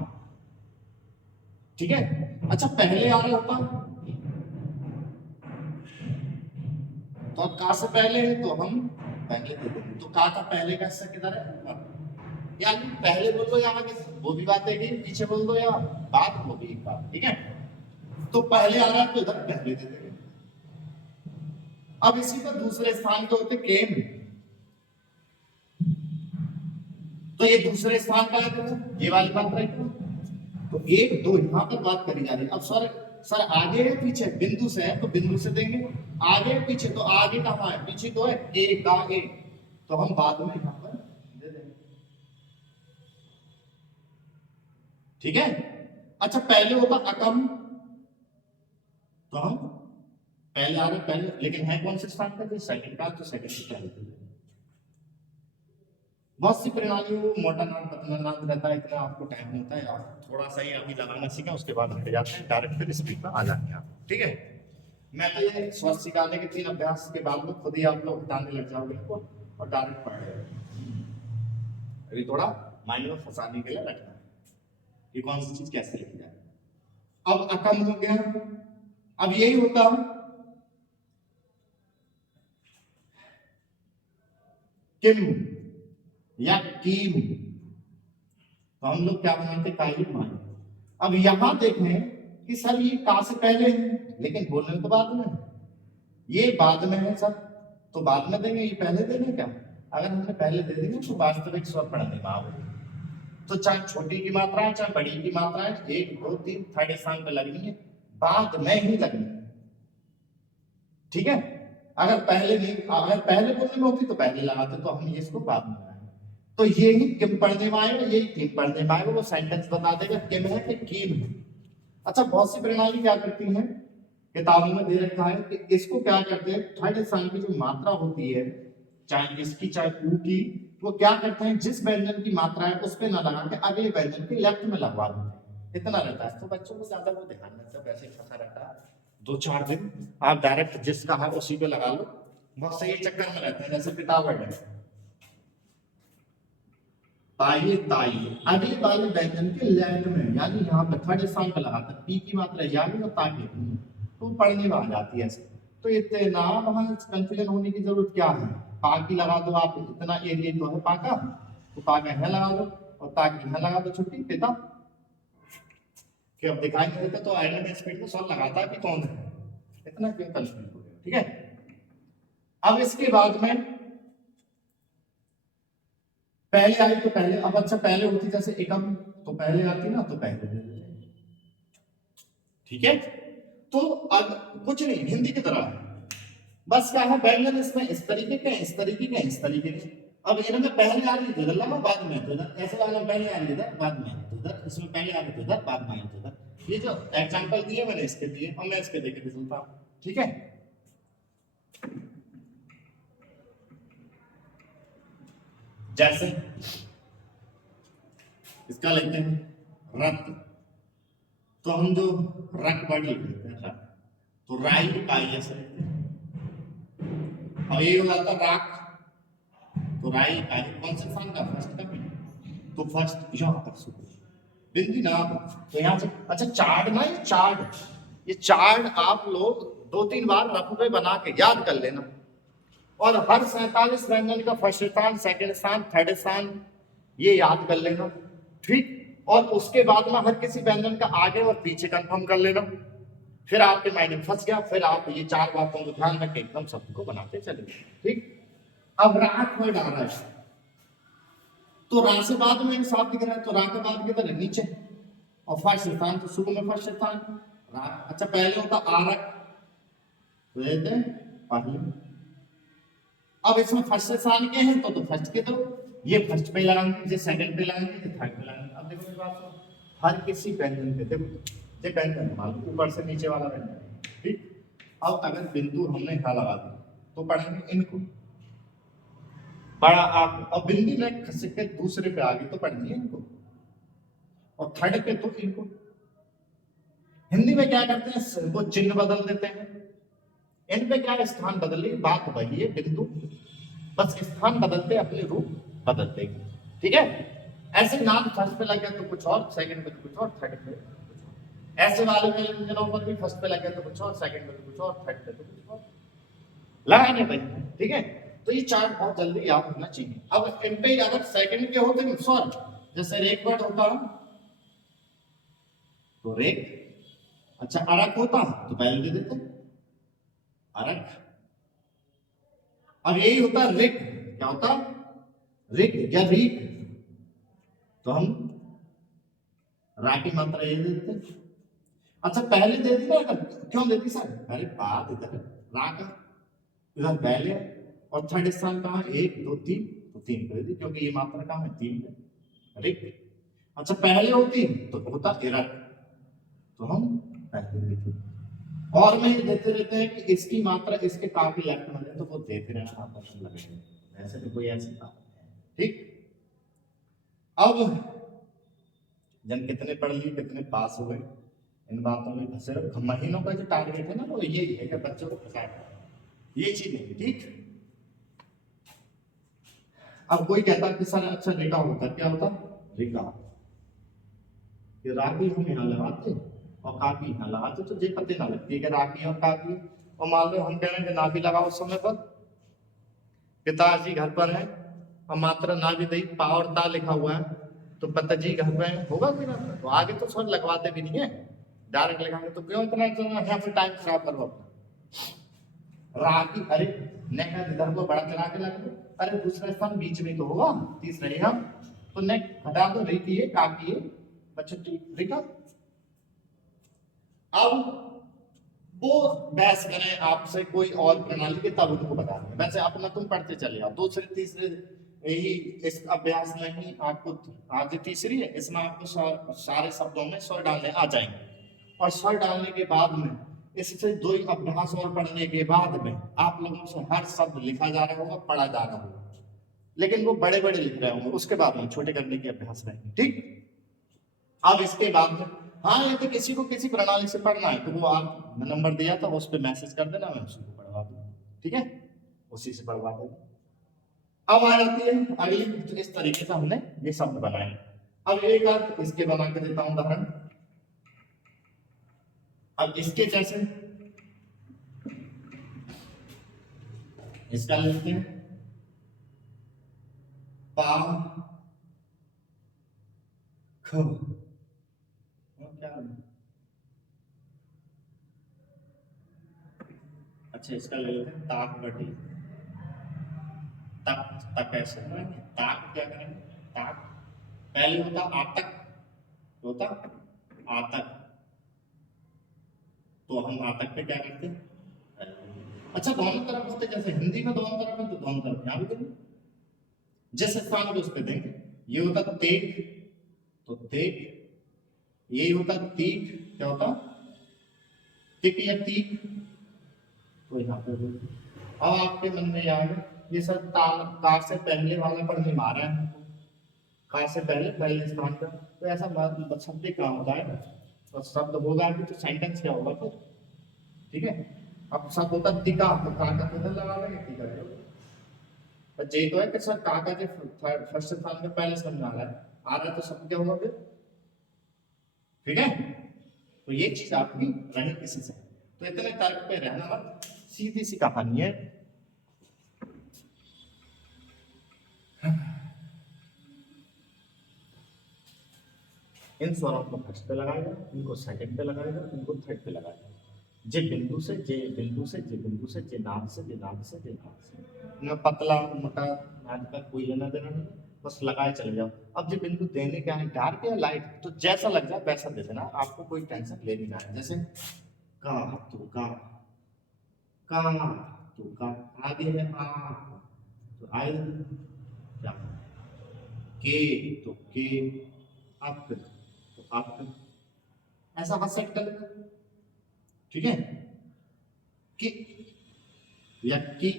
ठीक है। अच्छा पहले आ रहा होता तो का से पहले है तो हम पहले दे देंगे, तो का पहले का हिस्सा किधर है, यानी पहले बोल दो या आगे, वो भी बात है कि पीछे बोल दो या बाद, वो भी एक बात, ठीक है। तो पहले आ रहा है तो इधर पहले दे देंगे, अब इसी पर दूसरे स्थान पे होते केम, तो ये दूसरे स्थान का है, ये वाली बात रही। तो एक दो यहां पर बात करी जा रही है। अब सर आगे है पीछे, बिंदु से है तो बिंदु से देंगे, आगे है पीछे तो आगे कहां है, पीछे तो है ए का ए, तो हम बाद में यहां पर दे देंगे। ठीक है। अच्छा पहले होता अकम, तो हम पहले आ रहे पहले, लेकिन है कौन से स्थान पर, सेकंड का, तो सेकंड से पहले दे देंगे। बहुत सी प्रणालियों को मोटा नाम पतला नाम रहता है, इतना आपको टाइम होता है, आप थोड़ा सा ही अभी लगाना सीखें, उसके बाद हट जाते हैं, डायरेक्ट फिर स्पीड पर आ जाएंगे आप। ठीक है। मैं तो ये स्वर सिखाने के 3 अभ्यास के बाद में खुद ही आप लोग बताने लग जाओगे इनको और डायरेक्ट पढ़ रहे। अभी थोड़ा माइंड में फंसाने के लिए रखना है कि कौन सी चीज कैसे लिखी जाए। अब अकम हो गया, अब यही होता किम या कीम, तो हम लोग क्या बनाते कायम मान। अब यहां देखें कि सर ये का से पहले है लेकिन बोलने तो बाद में, ये बाद में है सर, तो बाद में देंगे, ये पहले देंगे क्या, अगर हमने पहले दे देंगे तो वास्तविक स्वर पढ़ने में आओगे। तो चाहे छोटी की मात्रा है चाहे बड़ी की मात्रा है, 1 2 3 थर्ड स्थान पे लगनी है, बाद में ही लगनी है। ठीक है। अगर पहले नहीं, अगर पहले बोलने में होती तो पहले लगाते, तो हम इसको बाद में लगाएंगे। तो ये ही किम पढ़ने में आएगा, यही किम पढ़ने में आएगा, वो सेंटेंस बता देगा किम है कि कीम है। अच्छा बहुत सी प्रणाली क्या करती है, किताबों में दे रखा है कि इसको क्या करते हैं, थर्ड स्थान की जो मात्रा होती है, चाहे इसकी चाहे ऊ की, वो क्या करते हैं जिस व्यंजन की मात्रा है उस पे ना लगा के अगले व्यंजन के लेफ्ट में लगवा देते हैं। इतना रहता है, तो बच्चों को ज्यादा वो ध्यान रहता है, वैसे ही फंसा रहता है। 2 4 दिन आप डायरेक्ट जिसका है उसी पे लगा लो, बहुत सही चक्कर में रहते हैं। जैसे पितावर्ड है ताइए ताइए, अगले वाले व्यंजन के लेफ्ट में, यानी यहाँ पे थर्ड स्थान पे लगाते हैं, पी की मात्रा यानी और ताकि, तो पढ़ने में आ जाती है ऐसे। तो इतना वहां कंफ्यूजन होने की जरूरत क्या है, पा की लगा दो आप, इतना एरिया तो है पा का, तो पा का यहाँ लगा दो और ताकि यहाँ लगा दो छुट्टी पिता, कि अब दिखाई नहीं देता तो आइडल में स्पीड में सॉल्व लगाता है कि कौन है, इतना क्यों कंफ्यूज हो गया। ठीक है। अब इसके बाद में पहले आई तो पहले, अब अच्छा पहले होती जैसे एकम, तो पहले आती ना तो पहले दे देते। ठीक है। तो अब कुछ नहीं, हिंदी की तरह बस क्या है, व्यंजन इसमें इस तरीके के, इस तरीके के, इस तरीके के। अब इनमें पहले आ रही है इधर लगा, बाद में तो इधर, ऐसे वाला पहले आ रही है इधर, बाद में तो इधर, इसमें पहले आ रही है इधर, बाद में तो इधर। ये जो एग्जांपल दिए मैंने इसके दिए और मैं इसके देके चलता हूं। ठीक है। जैसे इसका लिखते हैं रक्त, तो हम जो रक वर्ड लिखते हैं रक, तो राई का ऐसे लिखते हैं। अब ये हो जाता राख, तो राई का कौन से स्थान का, फर्स्ट का, तो फर्स्ट यहाँ पर सुन बिंदी ना, तो यहाँ से अच्छा चार्ट ना, ये चार्ट आप लोग 2 3 बार रफ पे बना के याद कर लेना, और हर 47 व्यंजन का फर्स्ट स्थान, सेकंड स्थान, थर्ड स्थान ये याद कर लेना। ठीक। और उसके बाद में हर किसी व्यंजन का आगे और पीछे कंफर्म कर लेना, फिर आपके माइंड में फंस गया, फिर आप ये 4 बातों को ध्यान रख के एकदम सबको बनाते चले। ठीक। अब रात वर्ड आ रहा है, तो रा से बाद में साफ दिख रहा है, तो रा के बाद किधर है, नीचे, और फर्स्ट स्थान तो शुरू में फर्स्ट स्थान रा। अच्छा पहले होता आरक, तो पहले, अब इसमें फर्स्ट स्थान के हैं तो फर्स्ट के दो, ये फर्स्ट पे लगाएंगे, ये सेकंड पे लगाएंगे, ये थर्ड पे लगाएंगे। अब देखो मेरी बात सुनो, हर किसी व्यंजन पे देखो, ये व्यंजन मान लो ऊपर से नीचे वाला व्यंजन। ठीक। अब अगर बिंदु हमने यहाँ लगा दी तो पढ़ेंगे इनको बड़ा आप, अब बिंदु में खस के दूसरे पे आ गई तो पढ़नी है इनको, और थर्ड पे तो इनको। हिंदी में क्या करते हैं, वो चिन्ह बदल देते हैं, इन पे क्या स्थान बदलने की बात वही है, बिंदु बस स्थान बदलते अपने रूप बदलते। ठीक है। ऐसे नाम फर्स्ट पे लग गया तो कुछ और, सेकंड पे तो कुछ और, थर्ड पे ऐसे वाले व्यंजनों पर भी फर्स्ट पे लग गया तो कुछ और, सेकंड पे तो कुछ और, थर्ड पे तो कुछ और लगाने भाई। ठीक है। तो ये चार्ट बहुत जल्दी याद होना चाहिए। अब इन पे अगर सेकंड के होते सॉरी, जैसे रेक वर्ड होता तो रेक, अच्छा अरक होता तो पहले दे देते अरक, अब यही होता है रिक, क्या होता रिक या रीक, तो हम रा की मात्रा ये दे देते। अच्छा पहले दे दी ना, क्यों देती सर, अरे बाद इधर रा का इधर पहले और थर्ड स्थान कहाँ है, 1 2 3, तो 3 कर दी क्योंकि ये मात्रा कहाँ है 3 है रिक। अच्छा पहले होती तो होता इरक, तो हम पहले देते, और में देते रहते हैं कि इसकी मात्रा इसके काफी लेफ्ट में है तो वो देते रहना ऑप्शन लगेगा, ऐसे तो कोई ऐसी बात नहीं। ठीक, अब जन कितने पढ़ लिए कितने पास हो गए इन बातों में फंसे रहो। महीनों का जो टारगेट है ना वो यही है कि बच्चों को फंसाया, ये चीज नहीं। ठीक, अब कोई कहता कि सर अच्छा रिका होता, क्या होता रिका, कि रागी हम यहाँ लगाते और काकी यहाँ लगाते तो ये पते ना लगती है कि रागी और काकी। और मान लो हम कह रहे हैं कि ना भी लगाओ उस समय पर, पिताजी घर पर है और मात्रा ना भी दई पा और ता लिखा हुआ है, तो पिताजी घर पर है, होगा कि ना, तो आगे तो स्वर लगवाते भी नहीं है, डायरेक्ट लगाएंगे, तो क्यों इतना यहाँ पर टाइम खराब करो अपना। रागी, अरे नेक इधर को बड़ा चला के लगा दो, अरे दूसरा स्थान बीच में तो होगा, तीसरा ही हम, तो नेक हटा दो, रिकी है काकी है बच्चे रिका। अब वो बहस करें आपसे कोई और प्रणाली के तब उनको बता दें, वैसे अपना तुम पढ़ते चले आओ, दूसरे तीसरे यही इस अभ्यास में ही आपको, आज तीसरी है इसमें आपको सारे शब्दों में स्वर डालने आ जाएंगे, और स्वर डालने के बाद में इससे 2 ही अभ्यास और पढ़ने के बाद में आप लोगों से हर शब्द लिखा जा रहा होगा, पढ़ा जा रहा होगा, लेकिन वो बड़े बड़े लिख रहे होंगे, उसके बाद में छोटे करने के अभ्यास रहेंगे। ठीक, अब इसके बाद में हाँ यदि किसी को किसी प्रणाली से पढ़ना है तो वो आप नंबर दिया था उस पर मैसेज कर देना, मैं उसी को पढ़वा दूंगा, ठीक है, उसी से पढ़वा देना। अब आ जाती है अगली, तो इस तरीके से हमने ये शब्द बनाए। अब एक बार इसके बना के देता हूं उदाहरण। अब इसके जैसे इसका लिखते हैं पा ख, क्या, अच्छा इसका ले लेते हैं ताक बटी, तक तक कैसे बनाएंगे, ताक क्या करेंगे, ताक पहले होता आतक, होता आतक, तो हम आतक पे क्या करते हैं, अच्छा दोनों तरफ होते, जैसे हिंदी में दोनों तरफ है तो दोनों तरफ यहाँ भी देंगे, जिस स्थान पे उस पे देंगे। ये होता तेग, तो तेग, यही होता तीक, क्या होता तिक या तीक, तो यहाँ पे अब आपके मन में आएगा ये सर कार से पहले वाला पढ़ने में आ रहा है, कार से पहले पहले स्थान पर, तो ऐसा शब्द कहाँ होता है, तो शब्द होगा भी तो सेंटेंस क्या होगा फिर, ठीक है। अब शब्द होता टिका, तो का का किधर लगा देंगे, टिका है, पर ये तो है कि सर का जो फर्स्ट स्थान पे पहले समझ आ रहा है तो शब्द क्या होगा फिर, ठीक है। तो ये चीज आपकी रही किसी से, तो इतने तर्क पे रहना मत, सीधी सी कहानी है। इन स्वरों को फर्स्ट पे लगाएगा, इनको सेकंड पे लगाएगा, इनको थर्ड पे लगाएगा, जे बिंदु से जे बिंदु से जे बिंदु से जे नाद से जे नाद से जे नाद से, इनमें पतला मोटा नाद का कोई लेना देना नहीं, बस लगाए चले जाओ। अब जो बिंदु देने का है डार्क या लाइट, तो जैसा लग जाए वैसा दे देना, आपको कोई टेंशन लेनी ना है। जैसे का तो का तो का, आगे है आ तो आए, क्या के तो के, अप तो अप, ऐसा बस सेट कर लेना, ठीक है। कि या की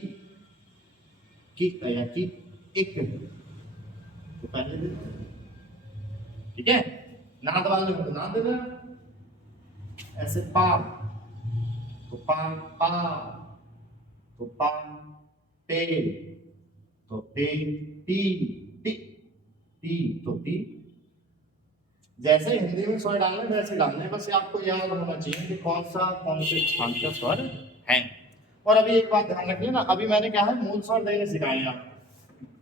या की एक, तो पहले दे, ठीक है, नाद वाले को नाद दे देना, ऐसे पा तो पा पा, तो पा पे तो पे, पी पी पी तो पी, जैसे हिंदी में स्वर डालने वैसे डालने, बस आपको याद होना चाहिए कि कौन से स्थान का स्वर है। और अभी एक बात ध्यान रख लेना, अभी मैंने क्या है मूल स्वर देने सिखाए आप,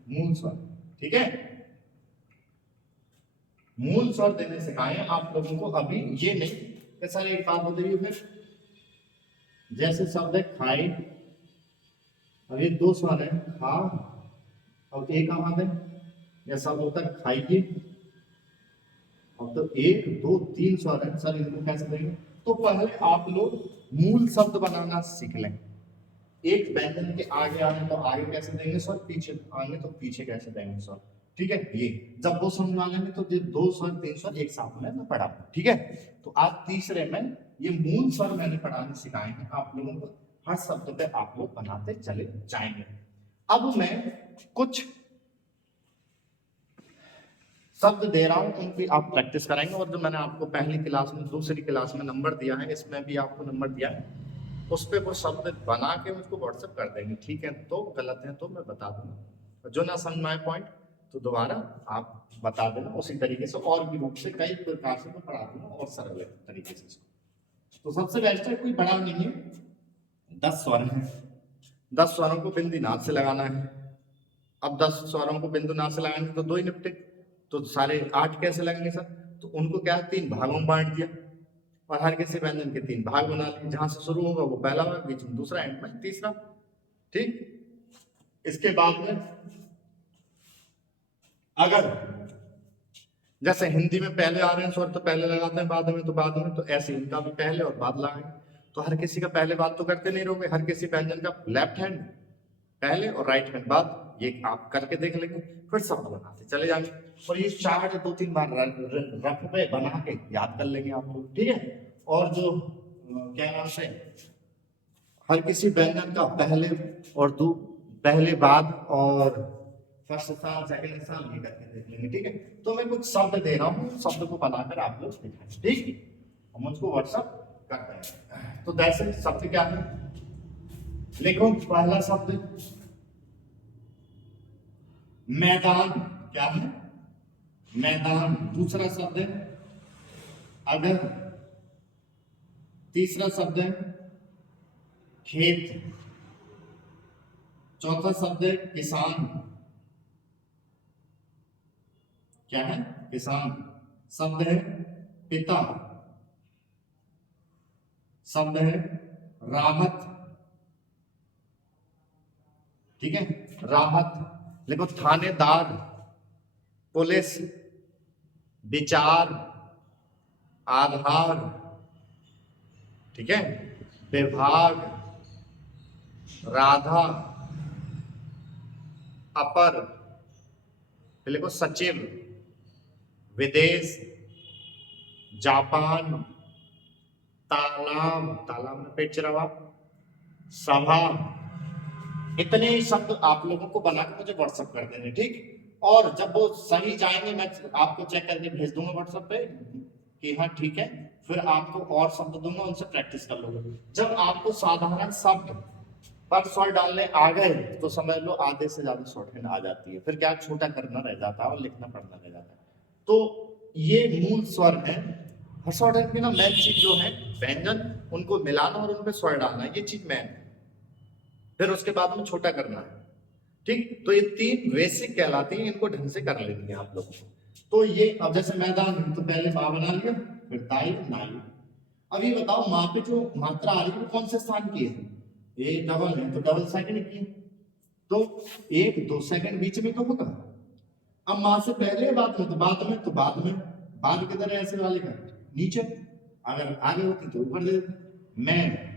मूल स्वर, ठीक है, मूल स्वर देने सिखाए आप लोगों को, अभी ये नहीं कि सर एक बात बताइए फिर, जैसे शब्द है खाई, अब ये दो स्वर है खा और एक आवाज है, या शब्द होता है खाइए। अब तो एक दो तीन स्वर है सर, इनको कैसे देंगे? तो पहले आप लोग मूल शब्द बनाना सीख लें। एक व्यंजन के आगे आने तो आगे कैसे देंगे स्वर, पीछे आने तो पीछे कैसे देंगे स्वर। ठीक है, ये जब वो समझ में लेंगे तो ये दो स्वर तीन स्वर एक साथ में मैं पढ़ा। ठीक है, तो आज तीसरे में ये मूल स्वर मैंने पढ़ाने सिखाए हैं आप लोगों को, हर शब्द पे आप लोग बनाते चले जाएंगे। अब मैं कुछ शब्द दे रहा हूं, उनकी आप प्रैक्टिस कराएंगे, और जो मैंने आपको पहली क्लास में दूसरी क्लास में नंबर दिया है, इसमें भी आपको नंबर दिया है, उस पर वो शब्द बना के मुझको व्हाट्सएप कर देंगे। ठीक है, तो गलत है तो मैं बता दूंगा, जो ना समझ में आए पॉइंट तो दोबारा आप बता देना उसी तरीके से, और भी रूप से कई प्रकार से मैं पढ़ा दूंगा और सरल तरीके से इसको। तो सबसे बेस्ट है, कोई बड़ा नहीं है, 10 स्वर है, 10 स्वरों को बिंदी नाद से लगाना है। अब 10 स्वरों को बिंदु नाद से लगाएंगे तो 2 ही निपटे, तो सारे 8 कैसे लगेंगे सर? तो उनको क्या है, 3 भागों में बांट दिया और हर किसी व्यंजन के 3 भाग बना लिए, जहां से शुरू होगा वो पहला भाग, बीच में दूसरा, एंड में तीसरा। ठीक, इसके बाद में अगर जैसे हिंदी में पहले आ रहे हैं स्वर तो पहले लगाते हैं, बाद में तो बाद में, तो ऐसे इनका भी पहले और बाद लगाएंगे। तो हर किसी का पहले बाद तो करते नहीं रहोगे, हर किसी व्यंजन का लेफ्ट हैंड पहले और राइट हैंड बाद, ये आप करके देख लेंगे, फिर शब्द बनाते चले जाएंगे। और ये चार्ट 2-3 बार रफ पे बना के याद कर लेंगे आप लोग। ठीक है, और जो क्या नाम से हर किसी व्यंजन का पहले और पहले बाद और फर्स्ट स्थान सेकंड स्थान ये करके देख लेंगे। ठीक है, तो मैं कुछ शब्द दे रहा हूँ, शब्द को बनाकर आप लोग दिखाएं। ठीक, हम उसको व्हाट्सएप करते हैं। तो जैसे शब्द क्या है, लिखो पहला शब्द मैदान, क्या है? मैदान। दूसरा शब्द है अगर। तीसरा शब्द है खेत। चौथा शब्द है किसान, क्या है? किसान। शब्द है पिता। शब्द है राहत। ठीक है, राहत। देखो थानेदार, पुलिस, विचार, आधार, ठीक है, विभाग, राधा, अपर, लिखो सचिव, विदेश, जापान, तालाब, तालाब में पेट चढ़ावा, सभा। इतने शब्द आप लोगों को बनाकर मुझे व्हाट्सएप कर देने। ठीक, और जब वो सही जाएंगे मैं आपको चेक करके भेज दूंगा व्हाट्सएप पे कि हाँ ठीक है, फिर आपको और शब्द दूंगा, उनसे प्रैक्टिस कर लोगे। जब आपको साधारण शब्द पर स्वर डालने आ गए तो समझ लो आधे से ज्यादा शॉर्टहैंड आ जाती है, फिर क्या छोटा करना रह जाता है और लिखना पढ़ना रह जाता है। तो ये मूल स्वर है। हर शॉर्टहैंड की ना मेन चीज जो है व्यंजन, उनको मिलाना और उन पर स्वर डालना, ये चीज मेन है, फिर उसके बाद में छोटा करना है। ठीक, तो ये 3 बेसिक कहलाती हैं, इनको ढंग से कर लेनी है आप लोगों को। तो ये अब जैसे मैदान, तो पहले बा बना लिया, फिर दाई नाई। अब ये बताओ माँ पे जो मात्रा आ रही है वो कौन से स्थान की है? ये डबल है तो डबल सेकंड की, तो 1-2 सेकंड बीच में तो होगा। अब माँ से पहले बाद में तो बाद में, तो बाद में बाद किधर है ऐसे वाले का? नीचे। अगर आगे होती तो ऊपर दे देते। मैं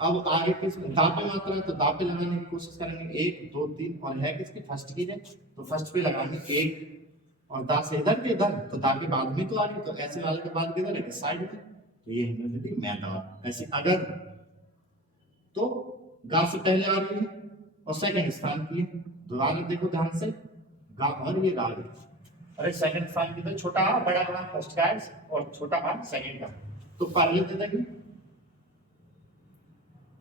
अब आगे किस दापे मात्रा है तो दापे लगाने की कोशिश करेंगे, 1-2-3, और है किसकी फर्स्ट की है तो फर्स्ट पे लगाएंगे 1, और दा से इधर के इधर, तो दा के बाद में तो आ रही, तो ऐसे वाले के बाद किधर है? साइड में, तो ये हमने दे दी मैदान। ऐसे अगर तो गा से पहले आ रही है और सेकंड स्थान की है, दोबारा देखो ध्यान से, गा और ये गा, अरे सेकंड स्थान की तो छोटा आ बड़ा आ फर्स्ट का है और छोटा आ सेकंड का, तो पहले दे देंगे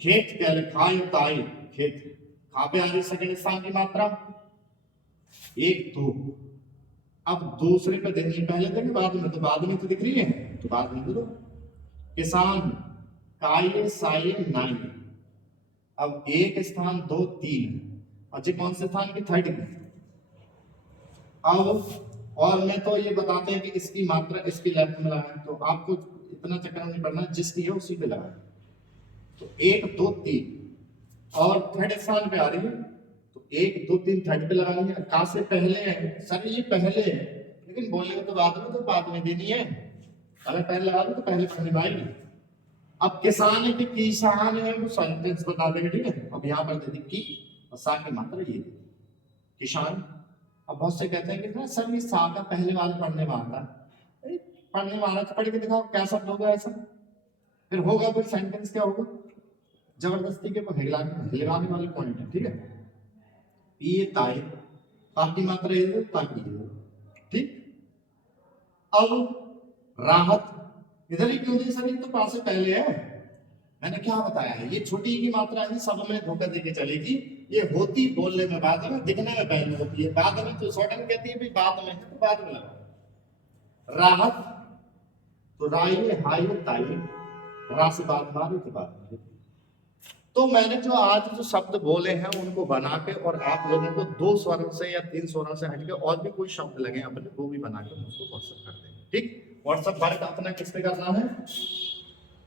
खेत, पहले खाई ताई, खेत, खा पे आ रही सेकंड स्थान की मात्रा 1-2। अब दूसरे पे देनी है, पहले देंगे बाद में, तो बाद में तो दिख रही है तो बाद में दो। किसान, काये साये नाई। अब एक स्थान 2-3, अच्छा कौन से स्थान की? थर्ड की। अब और मैं तो ये बताते हैं कि इसकी मात्रा इसकी लेफ्ट में लगाएं, तो आपको इतना चक्कर नहीं पड़ना, जिसकी है उसी पे लगाएं। तो 1-2-3, और थर्ड स्थान पे आ रही है, तो 1 2 3 थर्ड पे लगानी है। का से पहले है सर, ये पहले है, लेकिन बोलने में तो बाद में देनी है। अगर पहले लगा दो तो पहले पढ़ने में आएगी। अब किसान है कि किसान है, वो सेंटेंस बता देंगे, ठीक है। अब यहाँ पर दे दी की और सा की मात्रा ये किसान। अब बहुत से कहते हैं कि ना सर ये सा का पहले वाला पढ़ने में आता है। अरे पढ़ने में आना तो पढ़ के दिखाओ क्या शब्द होगा ऐसा, फिर होगा फिर सेंटेंस क्या होगा। जबरदस्ती के को हिलाने वाले पॉइंट है, ठीक है। ये ताई ताकि मात्रा ये ताकि ये, ठीक। अब राहत इधर ही क्यों दी सर, ये तो पास से पहले है। मैंने क्या बताया है, ये छोटी की मात्रा है, सब में धोखा देके चलेगी। ये होती बोलने में बाद में, दिखने में पहले होती है, बाद में तो शॉर्टन कहती है भाई बाद में है तो बाद में लगा। राहत तो राई हाई ताई, रा से बाद मारी के बाद। तो मैंने जो आज जो शब्द बोले हैं उनको बना के, और आप लोगों को 2 स्वरों से या 3 स्वरों से हटके और भी कोई शब्द लगे अपने, वो भी बना के मुझको व्हाट्सएप कर देंगे, ठीक। व्हाट्सएप वर्क अपना किस पे करना है,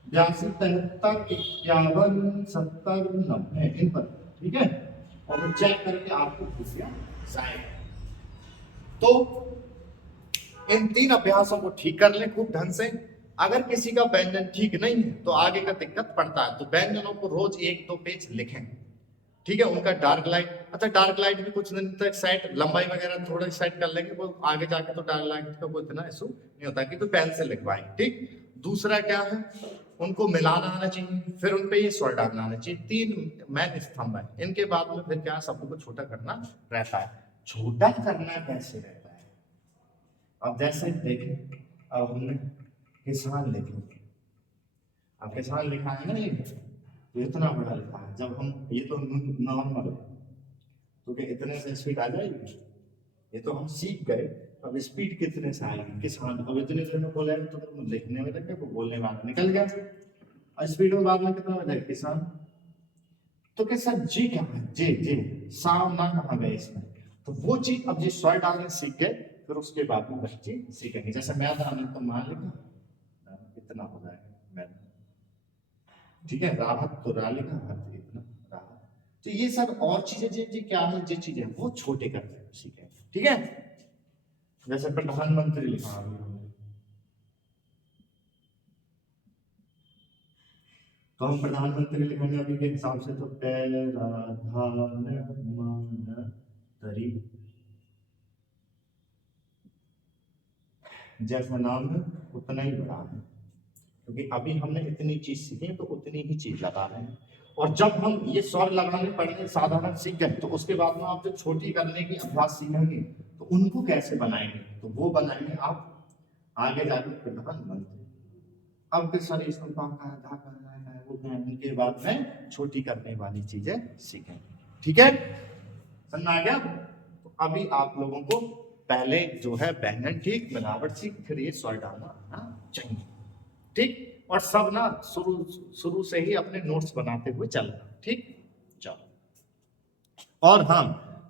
82 73 51 70 90 इन पर, ठीक है। और वो चेक करके आपको पूछ दिया जाएगा। तो इन 3 अभ्यासों को ठीक कर लें खूब ढंग से। अगर किसी का व्यंजन ठीक नहीं है तो आगे का दिक्कत पड़ता है, तो व्यंजनों को रोज 1-2 पेज लिखें, ठीक है। उनका डार्क लाइट, अच्छा डार्क लाइट भी कुछ दिन तक सेट, लंबाई वगैरह थोड़ा सेट कर लेंगे, वो आगे जाके तो डार्क लाइट का कोई इतना इशू नहीं होता, क्योंकि पेन से लिखवाएं, ठीक। दूसरा क्या है, उनको मिलाना आना चाहिए, फिर उनपे ये स्वर डालना आना चाहिए। 3 मेन स्तंभ है, इनके बाद में फिर क्या शब्द को छोटा करना रहता है। छोटा करना कैसे रहता है, अब जैसे देखें, अब हमने किसान लिखे, अब किसान लिखा है ना, ये तो इतना बड़ा लिखा है। जब हम ये तो नॉर्मल है, तो क्या इतने से स्पीड आ जाएगी, ये तो हम सीख गए। अब स्पीड कितने से आएगी, किसान, अब इतने देर में बोले तो लिखने में लगे, वो बोलने में बाद निकल गया, और स्पीड में बाद में कितना हो जाएगा किसान। तो कैसा जी क्या है, जे जे साव ना कहा गया इसमें, तो वो चीज अब जी स्वर डालने सीख गए, फिर उसके बाद में बच्चे सीखेंगे। जैसे मैदान है तो मान लिखा, इतना हो जाएगा मैदान, ठीक है। राहत तो रा लिखा, इतना राहत। तो ये सब और चीजें जी क्या है, जो चीजें वो छोटे करते हैं सीखें, ठीक है। जैसे प्रधानमंत्री लिखा है, तो हम प्रधानमंत्री लिखेंगे अभी के हिसाब से, तो प्रधानमंत्री जैसा नाम है उतना ही बड़ा है, क्योंकि अभी हमने इतनी चीज सीखी है तो उतनी ही चीज लगा रहे हैं। और जब हम ये स्वर लगाने पढ़ने साधारण सीख गए, तो उसके बाद में आप जो छोटी करने की अभ्यास सीखेंगे, तो उनको कैसे बनाएंगे, तो वो बनाएंगे आप आगे जाके प्रधानमंत्री। अब के सर इसमें वो उनके बाद में छोटी करने वाली चीजें सीखेंगे, ठीक है। समझ आ गया। तो अभी आप लोगों को पहले जो है व्यंजन ठीक, मिलावट सीख, फिर ये स्वर डालना आना चाहिए, ठीक। और सब ना शुरू शुरू से ही अपने नोट्स बनाते हुए चलना, ठीक। चलो, और हाँ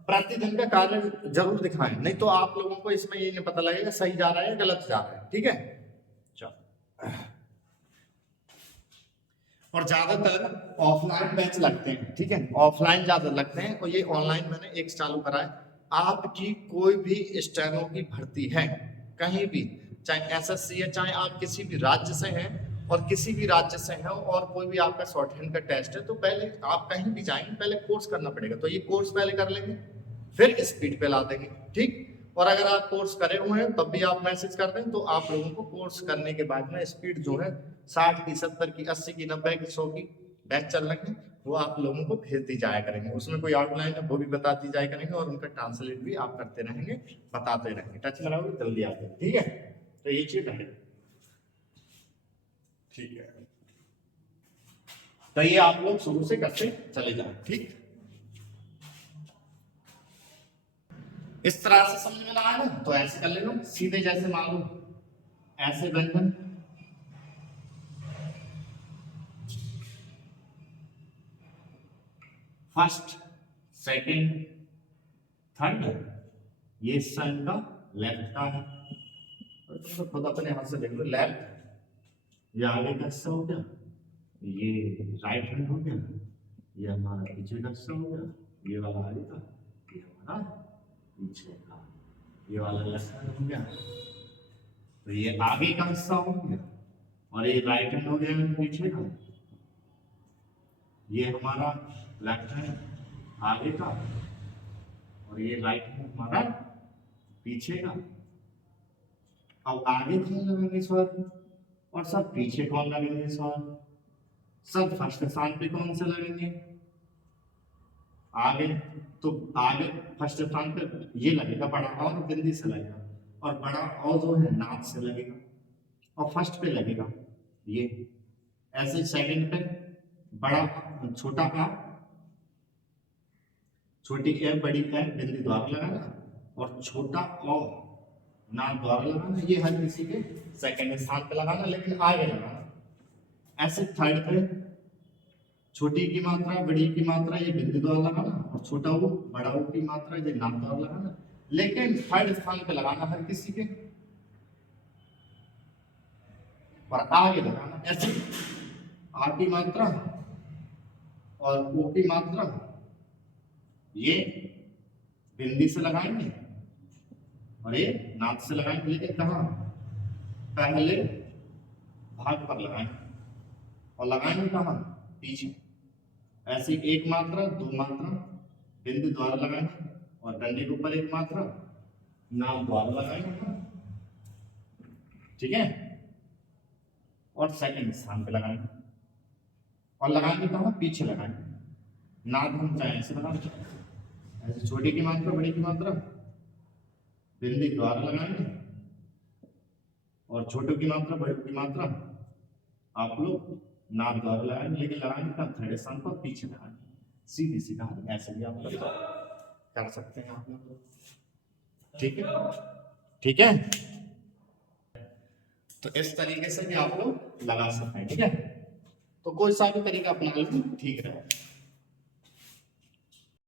प्रतिदिन का कार्य जरूर दिखाएं, नहीं तो आप लोगों को इसमें ये नहीं पता लगेगा सही जा रहा है या गलत जा रहा है, ठीक है। चलो, और ज्यादातर ऑफलाइन बैच लगते हैं, ठीक है, ऑफलाइन ज्यादा लगते हैं, और ये ऑनलाइन मैंने एक चालू करा है। आपकी कोई भी स्टेनो की भर्ती है कहीं भी, चाहे एसएससी है, चाहे आप किसी भी राज्य से हैं, और किसी भी राज्य से हैं, और कोई भी आपका शॉर्ट हैंड का टेस्ट है, तो पहले आप कहीं भी जाएंगे पहले कोर्स करना पड़ेगा, तो ये कोर्स पहले कर लेंगे, फिर स्पीड पे ला देंगे, ठीक। और अगर आप कोर्स करे हुए हैं तब भी आप मैसेज कर दें, तो आप लोगों को कोर्स करने के बाद में स्पीड जो है 60 की, 70 की, 80 की, 90 की, 100 की बैच चल रहे हैं, वो आप लोगों को भेजती जाया करेंगे। उसमें कोई आउटलाइन है वो भी बताती जाया करेंगे, और उनका ट्रांसलेट भी आप करते रहेंगे, बताते रहेंगे, टच में रहोगे जल्दी आते हैं, ठीक है। तो ये चीज है, ठीक है। तो ये आप लोग शुरू से करते चले जाए, ठीक। इस तरह से समझ में ना आए ना, तो ऐसे कर लेना सीधे, जैसे मान लो ऐसे व्यंजन, फर्स्ट सेकंड थर्ड, ये सन का लेफ्ट का है, तो खुद अपने हाथ से देख लो, लेफ्ट, ये आगे का हिस्सा हो गया, ये राइट हैंड हो गया, ये हमारा पीछे का हिस्सा हो गया, ये वाला आगे का, ये हमारा पीछे का, ये वाला लेफ्ट हो गया, तो ये आगे का हिस्सा हो गया, और ये राइट हैंड हो गया पीछे का, ये हमारा लेफ्ट हैंड आगे का, और ये राइट हैंड हमारा पीछे का। अब आगे कौन लगेंगे सर, और सर पीछे कौन लगेंगे सर? सर फर्स्ट स्थान पे कौन से लगेंगे? आगे, तो आगे फर्स्ट स्थान पे ये लगेगा बड़ा और बिंदी से लगेगा, और बड़ा और जो है नाक से लगेगा, और फर्स्ट पे लगेगा ये। ऐसे सेकंड पे बड़ा छोटा आ, छोटी ए बड़ी ए बिंदी द्वारा लगाना, और छोटा और नाक द्वारा लगाना, ये हर किसी के सेकंड स्थान पे लगाना, लेकिन आगे लगाना। ऐसे थर्ड पे छोटी की मात्रा बड़ी की मात्रा ये बिंदी द्वारा लगाना, और छोटा वो बड़ा वो की मात्रा ये नाक द्वारा लगाना, लेकिन थर्ड स्थान पे लगाना हर किसी के, और आगे लगाना। ऐसे आ की मात्रा और ओ की मात्रा ये बिंदी से लगाएंगे, और ये नाक से लगाएंगे, लेकिन कहाँ? पहले भाग पर लगाएंगे, और लगाएंगे कहाँ? पीछे। ऐसे एक मात्रा दो मात्रा बिंदी द्वारा लगाएंगे, और डंडे के ऊपर एक मात्रा नाक द्वारा लगाएंगे, ठीक है, और सेकंड स्थान पे लगाएंगे, और लगाएंगे कहाँ? पीछे लगाएंगे। नाक हम चाहे ऐसे लगाएंगे, ऐसे छोटी की मात्रा बड़ी की मात्रा बिंदी द्वारा लगाएंगे, और छोटे की मात्रा बड़ी की मात्रा आप लोग नाक द्वारा लगाएंगे, लेकिन लगाएंगे कहाँ? थर्ड स्थान पर पीछे लगाएंगे। सीधी सी कहानी, ऐसे भी आप लोग कर सकते हैं आप लोग, ठीक है, ठीक है। तो इस तरीके से भी आप लोग लगा सकते हैं, ठीक है। तो कोई सा भी तरीका अपना लीजिए, ठीक है।